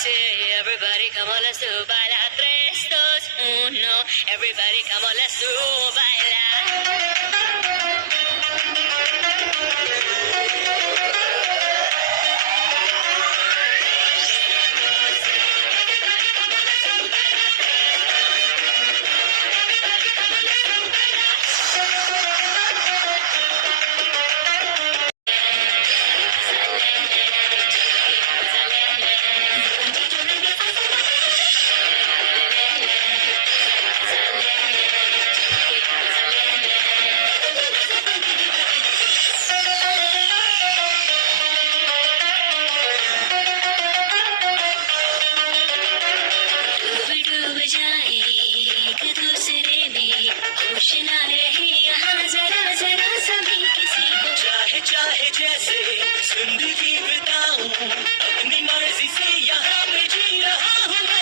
say, everybody come on, let's do baila. Tres, dos, uno. Everybody come on, let's do baila. डूब जाए एक दूसरे में होश ना रहे यहाँ जरा जरा सभी किसी को चाहे चाहे जैसे जिंदगी बिताऊं अपनी मर्जी से यहाँ पे जी रहा हूँ